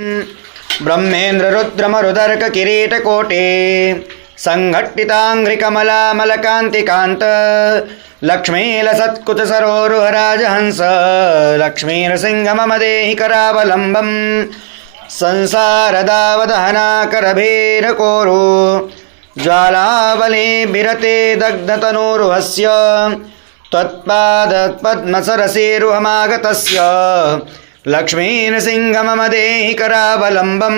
ब्रह्मेन्द्र रुद्रमरुदर्क किरीटकोटे संघट्टिताङ्घ्रिकमलामलकान्तिकान्त लक्ष्मीलसत्कुच सरोरुहराजहंस लक्ष्मीनृसिंह मम देहि करावलम्बम् संसारदावदहनाकरभीरकोरु ज्वालावली बिरते दग्धतनूरुहस्य त्वत्पादपद्मसरसेरुहमागतस्य लक्ष्मीनृसिंह मम देहि करावलम्बम्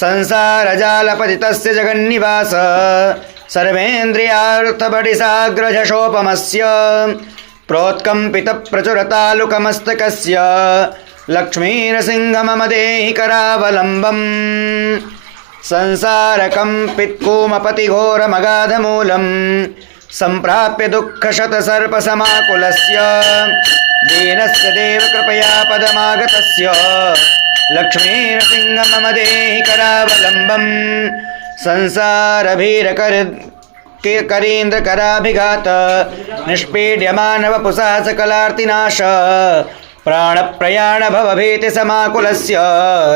संसारजालपतितस्य जगन्निवास सर्वेन्द्रियार्थबडिसाग्रझषोपमस्य प्रोत्कम्पितप्रचुरतालुकमस्तकस्य लक्ष्मीनृसिंह मम देहि करावलम्बम् संसारकम्पित्कूमपतिघोरमगाधमूलम् सम्प्राप्य दुःखशतसर्पसमाकुलस्य दीनस्य देव कृपया पदमागतस्य लक्ष्मीनृसिंह मम देहि करावलम्बम् संसारभीरकरीन्द्रकराभिघात निष्पीड्यमानवपुषा सकलार्तिनाश प्राणप्रयाण भवभीतिसमाकुलस्य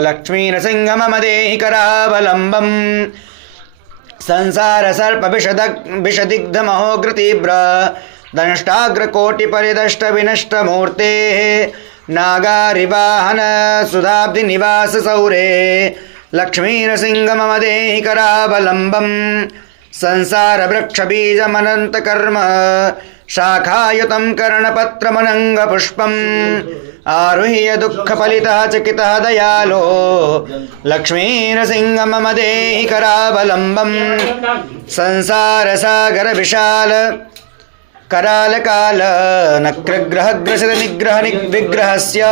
लक्ष्मीनृसिंह मम देहि करावलम्बम् संसारसर्पविषदिग्धमहोग्रतीव्र दंष्टाग्रकोटिपरिदष्टविनष्टमूर्तेः नागारिवाहन सुधाब्धिनिवास सौरे लक्ष्मीनृसिंह मम देहि करावलम्बम् संसारवृक्षबीजमनन्तकर्म शाखायुतं कर्णपत्रमनङ्गपुष्पम् आरुह्य दुःखफलितः चकितः दयालो लक्ष्मीनृसिंह मम देहि करावलम्बम् संसारसागरविशाल करालकाल नक्रग्रहग्रसितनिग्रहनिग्विग्रहस्य